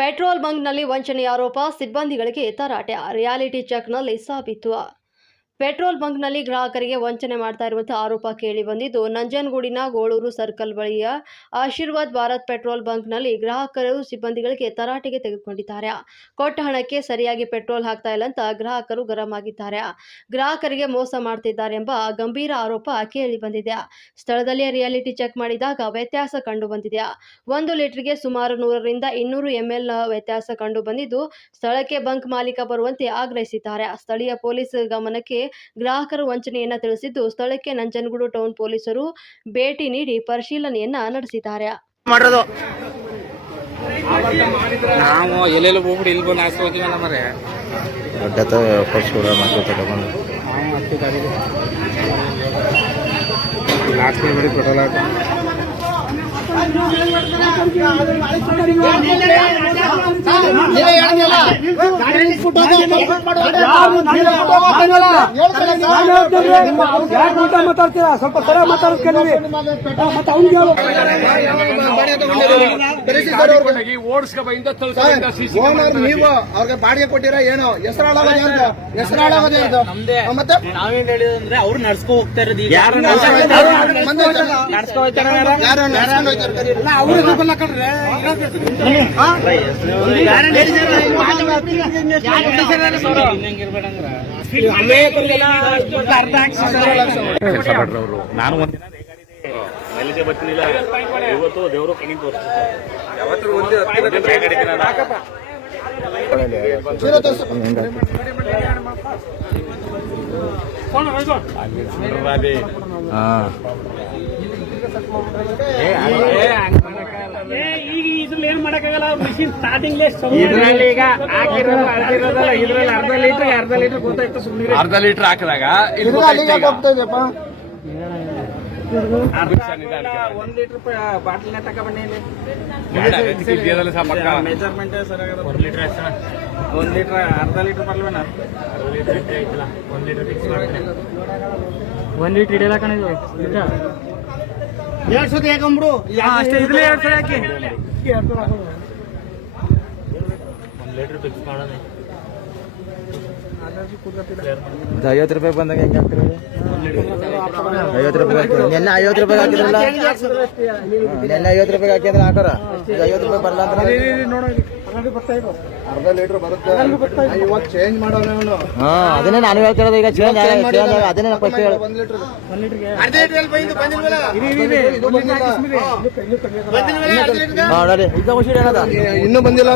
Petrol ಬಂಕ್ನಲ್ಲಿ ವಂಚನೆ ಆರೋಪ, ಸಿಬ್ಬಂದಿಗಳಿಗೆ ತರಾಟೆ. Reality ಚೆಕ್ನಲ್ಲಿ ಸಾಬೀತು. ಪೆಟ್ರೋಲ್ ಬಂಕ್ನಲ್ಲಿ ಗ್ರಾಹಕರಿಗೆ ವಂಚನೆ ಮಾಡ್ತಾ ಇರುವಂತಹ ಆರೋಪ ಕೇಳಿ ಬಂದಿದ್ದು, ನಂಜನಗೂಡಿನ ಗೋಳೂರು ಸರ್ಕಲ್ ಬಳಿಯ ಆಶೀರ್ವಾದ್ ಭಾರತ್ ಪೆಟ್ರೋಲ್ ಬಂಕ್ನಲ್ಲಿ ಗ್ರಾಹಕರು ಸಿಬ್ಬಂದಿಗಳಿಗೆ ತರಾಟೆಗೆ ತೆಗೆದುಕೊಂಡಿದ್ದಾರೆ. ಕೊಟ್ಟ ಹಣಕ್ಕೆ ಸರಿಯಾಗಿ ಪೆಟ್ರೋಲ್ ಹಾಕ್ತಾ ಇಲ್ಲ ಅಂತ ಗ್ರಾಹಕರು ಗರಂ ಆಗಿದ್ದಾರೆ. ಗ್ರಾಹಕರಿಗೆ ಮೋಸ ಮಾಡ್ತಿದ್ದಾರೆ ಎಂಬ ಗಂಭೀರ ಆರೋಪ ಕೇಳಿ ಬಂದಿದೆ. ಸ್ಥಳದಲ್ಲಿ ರಿಯಾಲಿಟಿ ಚೆಕ್ ಮಾಡಿದಾಗ ವ್ಯತ್ಯಾಸ ಕಂಡು ಬಂದಿದೆ. 1 ಲೀಟರ್ಗೆ ಸುಮಾರು 100 ರಿಂದ 200 ml ವ್ಯತ್ಯಾಸ ಕಂಡು ಬಂದಿದ್ದು, ಸ್ಥಳಕ್ಕೆ ಬಂಕ್ ಮಾಲೀಕ ಬರುವಂತೆ ಆಗ್ರಹಿಸಿದ್ದಾರೆ. ಸ್ಥಳೀಯ ಪೊಲೀಸ್ ಗಮನಕ್ಕೆ ಗ್ರಾಹಕರು ವಂಚನೆಯನ್ನ ತಿಳಿಸಿದ್ದು, ಸ್ಥಳಕ್ಕೆ ನಂಜನಗೂಡು ಟೌನ್ ಪೊಲೀಸರು ಭೇಟಿ ನೀಡಿ ಪರಿಶೀಲನೆಯನ್ನ ನಡೆಸಿದ್ದಾರೆ. ನಾವು ಎಲ್ಲೆಲ್ಲ ಹೋಗ್ಬಿಟ್ಟು ಇಲ್ಲಿ ಬಂದು ಹಾಕ್ಸ್ಕೊತೀವಲ್ಲ ಮರೆ ದೊಡ್ಡ ಫಸ್ಟ್ ಕೂಡ ಮಾಡ್ಕೊ ತಗೊಂಡು ಲಾಸ್ಟ್ ಬಿಡಿ ಪೆಟ್ರೋಲ್ ಹಾಕಿ ಮಾತಾಡ್ತೀರಾ? ಸ್ವಲ್ಪ ಸರಿಯಾಗಿ ಮಾತಾಡೋದು ನೀವು ಅವ್ರಿಗೆ ಬಾಡಿಗೆ ಕೊಟ್ಟಿರಾ ಏನೋ ಹೆಸರಾಳಾಗೋದೇ ಮತ್ತೆ ನಾವೇನ್ ಹೇಳಿದ್ರೆ ಅವ್ರು ನಡ್ಸ್ಕೊ ಹೋಗ್ತಾ ಇರೋದು. ನಾನು ಒಂದಿನ ಮೈಲೇಜ್ ಬರ್ತಿಲ್ಲ, ಇವತ್ತು ದೇವರು ಕಣ್ಣಿಗೆ ತೋರಿಸ್ತಾರೆ. ಯಾವತ್ತೂ ಈಗ ಇದ್ರಲ್ಲಿ ಏನ್ ಮಾಡಕ್ಕಾಗಲ್ಲ. ಮಿಷಿನ್ ಸ್ಟಾರ್ಟಿಂಗ್ ಇದ್ರಲ್ಲಿ ಈಗ ಹಾಕಿರೋದಲ್ಲ, ಇದ್ರಲ್ಲಿ ಅರ್ಧ ಲೀಟರ್ ಗೊತ್ತಾಯ್ತು. ಸುಮ್ಮನೆ ಅರ್ಧ ಲೀಟರ್ ಹಾಕಿದಾಗ 1 ಲೀಟರ್ ಬಾಟಲ್ ತಗೊಂಡ್ಬನ್ನಿ. ಮೆಜರ್ಮೆಂಟ್ ಸರಿಯಾಗದ. 1 ಲೀಟರ್ ಅರ್ಧ ಲೀಟರ್ ಬರ್ಲ್ವೇನ? 1 ಲೀಟರ್ ಫಿಕ್ಸ್ ಮಾಡ್ತೀನಿ. 1 ಲೀಟರ್ ಇಡಲ್ಲ ಕಣ ಇದು. 2 ಸತಿ ಹಾಕೊಂಬಿಡು ಅಷ್ಟೇ. ಇದ್ರಲ್ಲಿ 2 ಸತಿ ಹಾಕಿ 1 ಲೀಟರ್ ಫಿಕ್ಸ್ ಮಾಡೋಣ. 50 ರೂಪಾಯಿ ಬಂದಾಗ ಹೆಂಗೆ ಹಾಕ್ತಿರೋದು? 50 ರೂಪಾಯಿ ಹಾಕಿದ್ರೆ ನೆನ್ನೆ 50 ರೂಪಾಯಿ ಹಾಕಿದ್ರಲ್ಲ, ನೆನ್ನೆ 50 ರೂಪಾಯಿ ಹಾಕಿದ್ರೆ ಹಾಕೋರ. ಈಗ 50 ರೂಪಾಯಿ ಬರಲ್ಲ ಅಂತ ಅರ್ಧ ಲೀಟರ್ ಬರುತ್ತೆ. ಇವತ್ತು ಚೇಂಜ್ ಮಾಡೋಣ. ಅದನ್ನೇ ನಾನು ಹೇಳ್ತಿರೋದು. ಈಗ ಚೇಂಜ್ ಅದನ್ನೇ ಫಸ್ಟ್ ಹೇಳಿ. 1 ಲೀಟರ್ಗೆ ನೋಡಿ ಈಗ ಏನದ ಇನ್ನೂ ಬಂದಿಲ್ಲ.